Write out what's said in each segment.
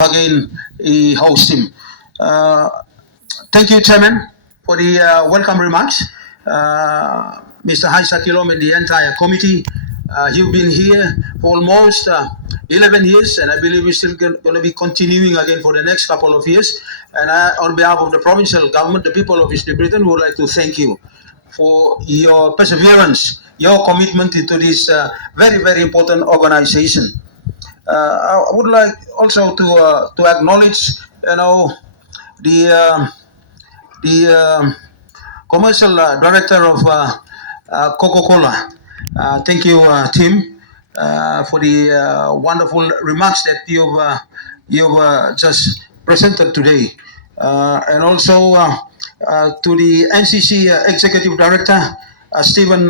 again host him. Uh, Thank you, Chairman, for the welcome remarks. Mr. Haisakilom and the entire committee, you've been here for almost 11 years, and I believe we're still going to be continuing again for the next couple of years. And on behalf of the provincial government, the people of East Britain would like to thank you for your perseverance, your commitment into this very, very important organization. I would like also to acknowledge, the the commercial director of Coca-Cola. Thank you, Tim, for the wonderful remarks that you've just presented today, and also to the NCC Executive Director Stephen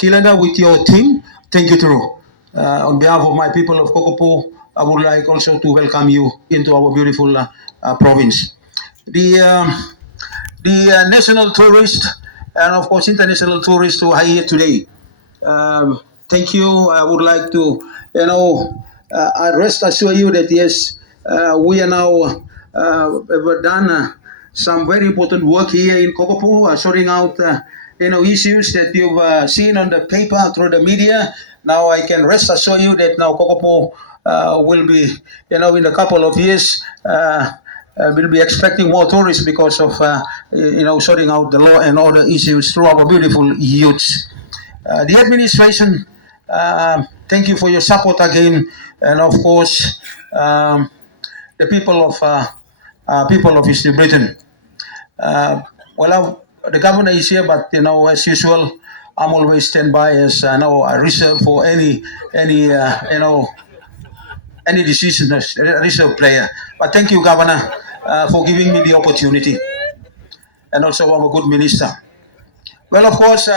Kilenda with your team. Thank you, too. On behalf of my people of Kokopo, I would like also to welcome you into our beautiful province. The national tourist and of course international tourists who are here today. Thank you. I would like to, I rest assure you that yes, we are now have done some very important work here in Kokopo, sorting out issues that you've seen on the paper through the media. Now I can rest assure you that now Kokopo will be, in a couple of years. We'll be expecting more tourists because of, sorting out the law and order issues through our beautiful youths. The administration, thank you for your support again, and of course, the people of East Britain. The governor is here, but as usual, I'm always stand by as I reserve for any decision as a reserve player. But thank you, Governor, for giving me the opportunity, and also our good minister. Well, of course,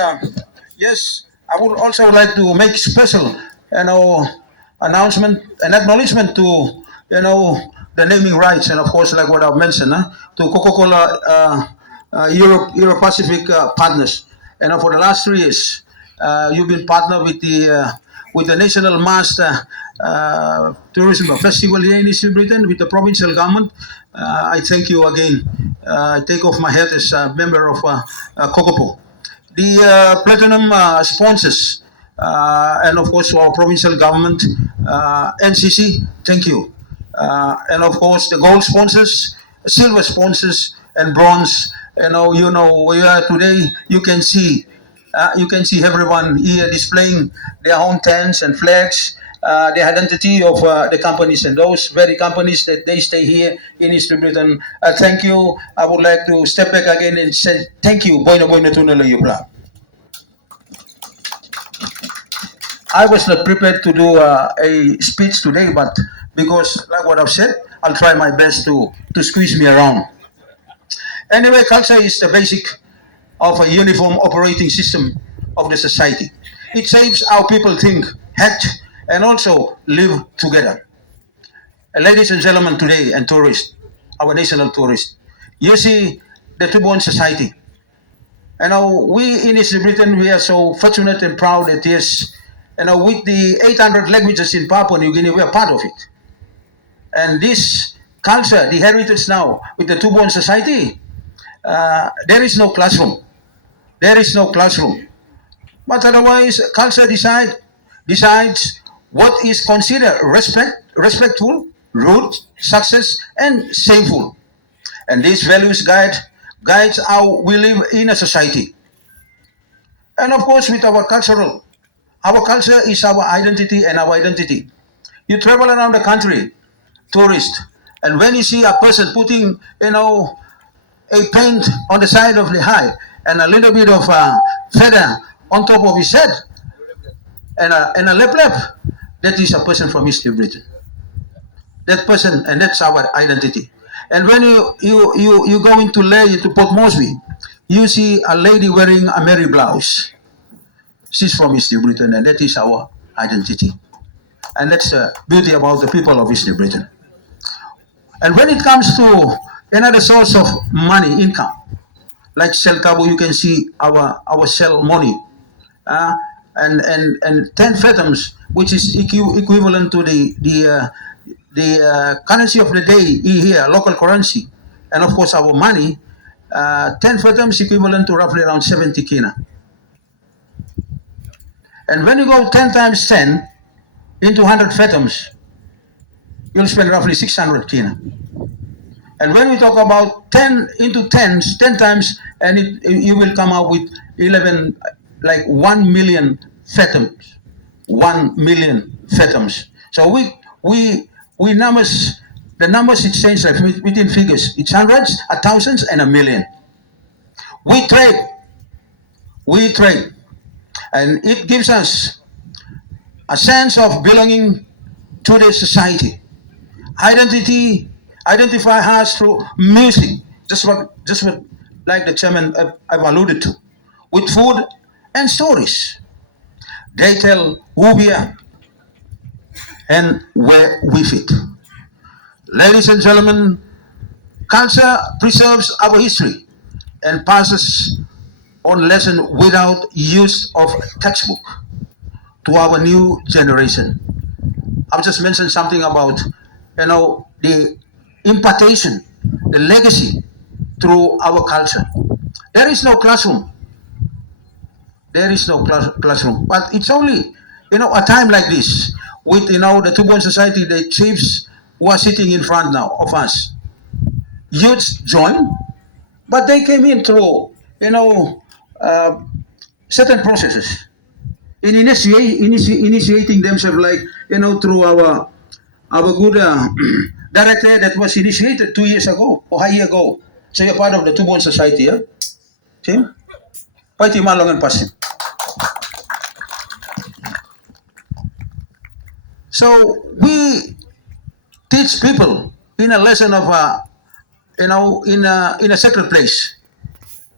yes, I would also like to make special, announcement and acknowledgement to, the naming rights, and of course, like what I've mentioned, to Coca-Cola Euro-Pacific partners. And for the last 3 years, you've been partner with the National Master Tourism Festival here in East Britain with the provincial government. I thank you again. I take off my hat as a member of Kokopo. The platinum sponsors, and of course our provincial government, NCC, thank you. And of course the gold sponsors, silver sponsors, and bronze. We are today. You can see everyone here displaying their own tents and flags, the identity of the companies, and those very companies that they stay here in East Britain. Thank you. I would like to step back again and say thank you. Boina boina tunala yupla. I was not prepared to do a speech today, but because, like what I've said, I'll try my best to squeeze me around. Anyway, culture is the basic of a uniform operating system of the society. It shapes how people think, act, and also live together. Ladies and gentlemen, today, and tourists, our national tourists, you see the two-born society. We in East Britain, we are so fortunate and proud that yes, with the 800 languages in Papua New Guinea, we are part of it. And this culture, the heritage now, with the two-born society, there is no classroom. There is no classroom. But otherwise, culture decides what is considered respectful, rude, success, and shameful. And these values guides how we live in a society. And of course, with our culture is our identity and our identity. You travel around the country, tourist, and when you see a person putting, a paint on the side of the eye and a little bit of feather on top of his head and a lip, that is a person from East Britain. That person, and that's our identity. And when you go into Port Moresby, you see a lady wearing a Mary blouse. She's from East Britain, and that is our identity. And that's the beauty about the people of East Britain. And when it comes to another source of money, income, like Shell Cabo, you can see our Shell money, and 10 fathoms, which is equivalent to the the currency of the day here, local currency, and of course our money, 10 fathoms equivalent to roughly around 70 kina. And when you go 10 times 10 into 100 fathoms, you'll spend roughly 600 kina. And when we talk about 10 into 10 times, and you will come out with 11, like 1 million fathoms. 1 million fathoms. So we numbers, the numbers exchange like within figures. It's hundreds, a thousands, and a million. We trade, and it gives us a sense of belonging to the society. Identify us through music, just what like the chairman I've alluded to, with food and stories. They tell who we are and where we fit. Ladies and gentlemen, culture preserves our history and passes on lesson without use of textbook to our new generation. I've just mentioned something about, the impartation, the legacy through our culture. There is no classroom. There is no classroom. But it's only, a time like this with, the Tubuan Society, the chiefs who are sitting in front now of us. Youths join, but they came in through, certain processes in initiating themselves, like, through our good director that was initiated 2 years ago or a year ago. So you're part of the Tubuan Society, yeah? Tim? Pwede malong and pasin. So we teach people in a lesson of, in a sacred place.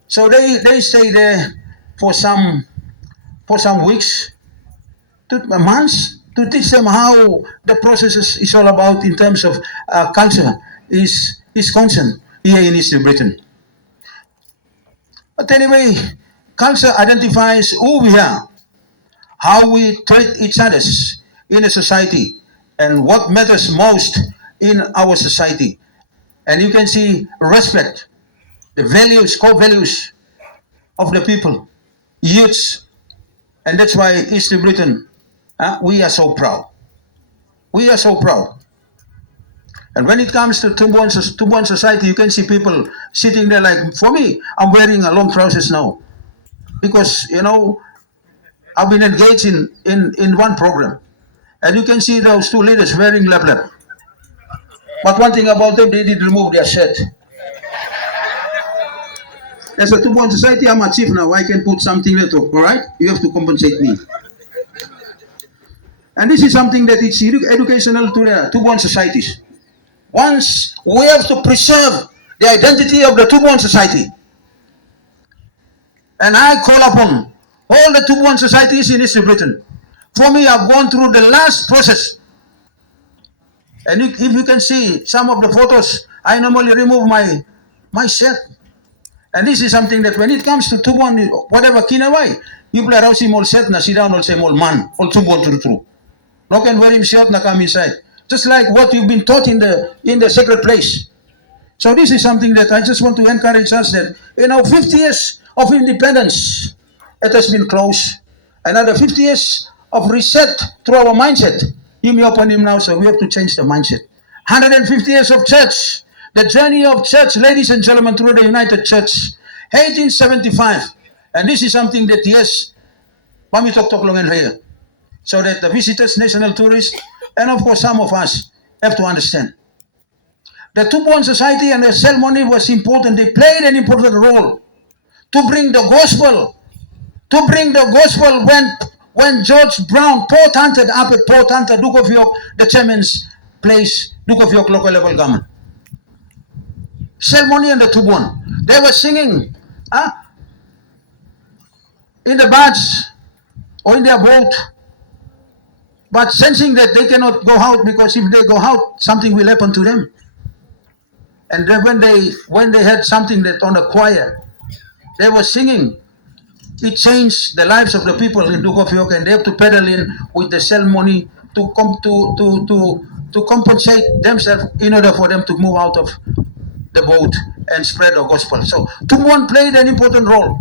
So they stay there for some weeks, months, to teach them how the process is all about in terms of culture is concerned here in Eastern Britain. But anyway, culture identifies who we are, how we treat each other in a society, and what matters most in our society. And you can see respect, the values, core values of the people, youths, and that's why Eastern Britain, we are so proud. We are so proud. And when it comes to Tubuan Society, you can see people sitting there like, for me, I'm wearing a long trousers now. Because, I've been engaged in one program. And you can see those two leaders wearing lap. But one thing about them, they did remove their shirt. As a Tubuan Society, I'm a chief now. I can put something there too, all right? You have to compensate me. And this is something that is educational to the Tubuan societies. Once we have to preserve the identity of the Tubuan Society. And I call upon all the Tubuan societies in Eastern Britain. For me, I've gone through the last process. And if you can see some of the photos, I normally remove my shirt. And this is something that when it comes to Tubuan, whatever kinaway, you play around all set na sit down all say all man, all Tubuan true. No can wear him shirt na come inside. Just like what you've been taught in the sacred place. So this is something that I just want to encourage us that, 50 years of independence, it has been closed. Another 50 years of reset through our mindset. You may open him now, so we have to change the mindset. 150 years of church. The journey of church, ladies and gentlemen, through the United Church. 1875. And this is something that, yes, Mami Tok Long and here. So that the visitors, national tourists, and of course some of us have to understand. The Tubuan Society and the ceremony was important. They played an important role to bring the gospel. When George Brown portented up at Port Hunter, Duke of York, the chairman's place, Duke of York local level government. Ceremony and the Tubuan. They were singing in the barge or in their boat, but sensing that they cannot go out, because if they go out, something will happen to them. And then when they had something that on the choir, they were singing. It changed the lives of the people in Duke of York, and they have to pedal in with the ceremony to compensate themselves in order for them to move out of the boat and spread the gospel. So Tumbuan played an important role.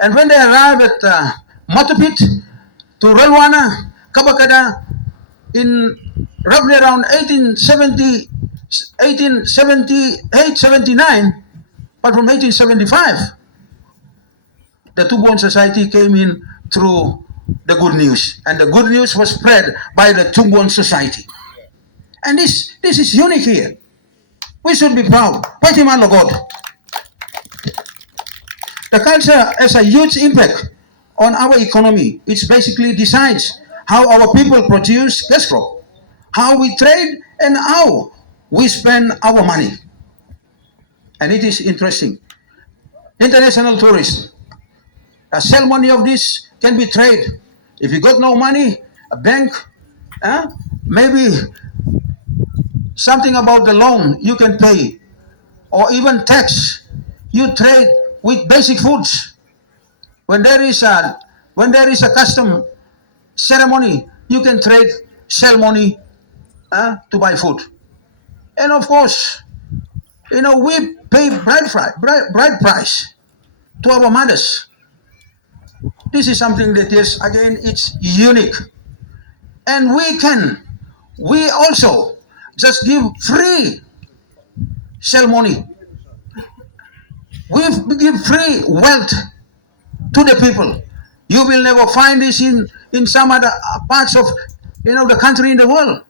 And when they arrived at Matupit to Relwana, Kabakada, in roughly around 1870, 1878, 79, but from 1875, the Tumbuan Society came in through the good news. And the good news was spread by the Tumbuan Society. And this is unique here. We should be proud. Paitimano God. The culture has a huge impact on our economy. It basically decides how our people produce cash flow, how we trade, and how we spend our money. And it is interesting. International tourists, a sell money of this can be trade. If you got no money, a bank, maybe something about the loan you can pay, or even tax. You trade with basic foods. When there is a custom ceremony, you can trade sell money to buy food. And of course, we pay bride price to our mothers. This is something that is, again, it's unique. And we also just give free ceremony. We give free wealth to the people. You will never find this in some other parts of the country in the world.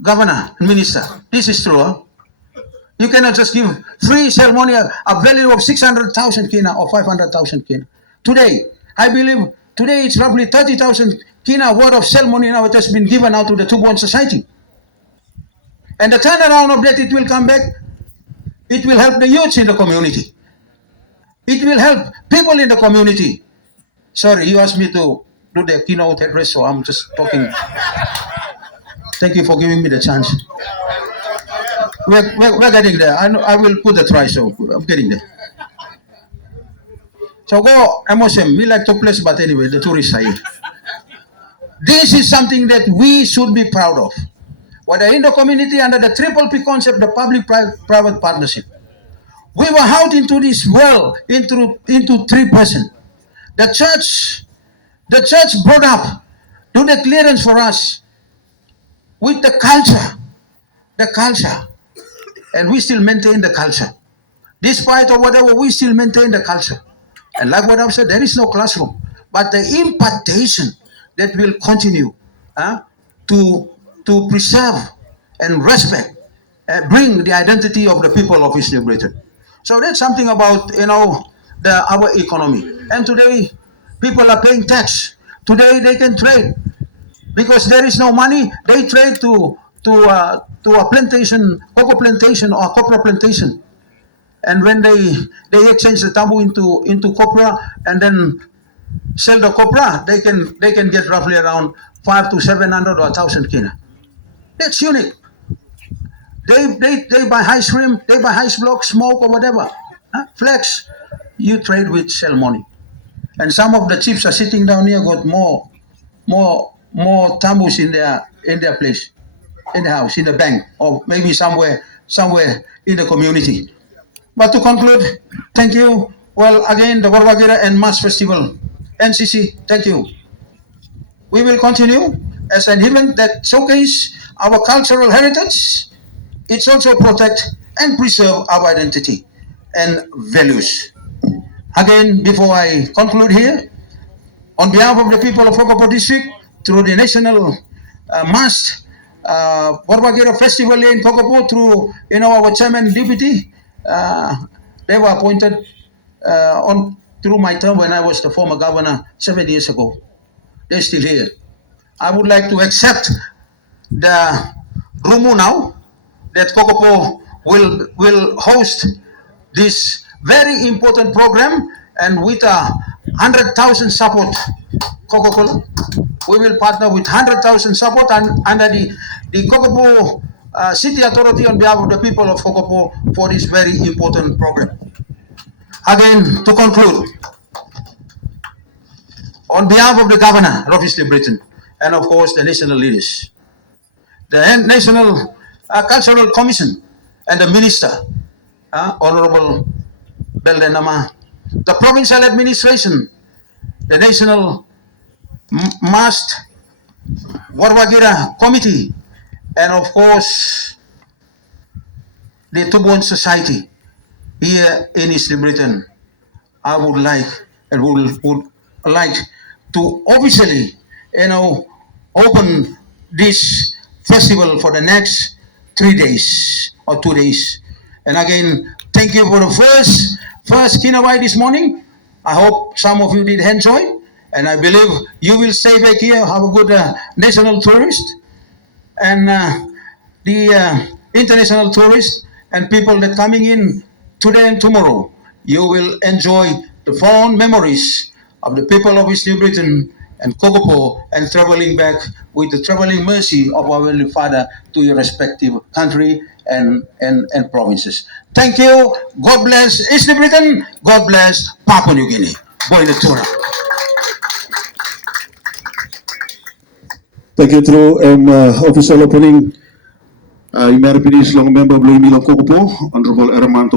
Governor, minister, this is true. Huh? You cannot just give free ceremony a value of 600,000 kina or 500,000 kina. Today, I believe it's roughly 30,000 kina worth of ceremony now it has been given out to the Tumbuan Society. And the turnaround of that, it will come back. It will help the youths in the community. It will help people in the community. Sorry, you asked me to do the keynote address, so I'm just talking. Thank you for giving me the chance. We're getting there. I will put the try, so I'm getting there. So go, MOSM, me like to place, but anyway, the tourists are here. This is something that we should be proud of. Whether in the community under the triple P concept, the public-private partnership. We were out into this world into 3%. The church brought up, do the clearance for us with the culture, and we still maintain the culture. Despite of whatever, we still maintain the culture. And like what I've said, there is no classroom, but the impartation that will continue to preserve and respect, bring the identity of the people of East New Britain. So that's something about our economy. And today, people are paying tax. Today they can trade because there is no money. They trade to a plantation, cocoa plantation or copra plantation. And when they exchange the tambu into copra and then sell the copra, they can get roughly around 500 to 700 or 1,000 kina. That's unique. They buy ice cream, they buy ice block, smoke or whatever. Flex, you trade with sell money. And some of the chiefs are sitting down here got more tambus in their place, in the house, in the bank, or maybe somewhere in the community. But to conclude, thank you. Well, again, the Warwagira and Mass Festival, NCC, thank you. We will continue as an event that showcases our cultural heritage. It's also protect and preserve our identity and values. Again, before I conclude here, on behalf of the people of Kokopo District, through the National Mass Warwagira Festival in Kokopo, through our chairman deputy, they were appointed through my term when I was the former governor 7 years ago. They're still here. I would like to accept the rumu now that Kokopo will host this very important program, and with 100,000 support, Coca-Cola, we will partner with 100,000 support under the Kokopo City Authority on behalf of the people of Kokopo for this very important program. Again, to conclude, on behalf of the governor of East Britain, and of course the national leaders, the National Cultural Commission, and the Minister, Honorable Beldenama, the provincial administration, the National Mast Warwagira Committee, and of course the Tubon Society here in East Britain. I would like and would like to officially, open this festival for the next 3 days or 2 days. And again, thank you for the first Keynote this morning. I hope some of you did enjoy, and I believe you will stay back here, have a good national tourist, and the international tourists and people that coming in today and tomorrow. You will enjoy the fond memories of the people of East New Britain and Kokopo, and traveling back with the traveling mercy of our Heavenly Father to your respective country and provinces. Thank you. God bless East New Britain. God bless Papua New Guinea. Boy Natura. Thank you, through official opening. Long member of Kokopo, Honorable Eramanto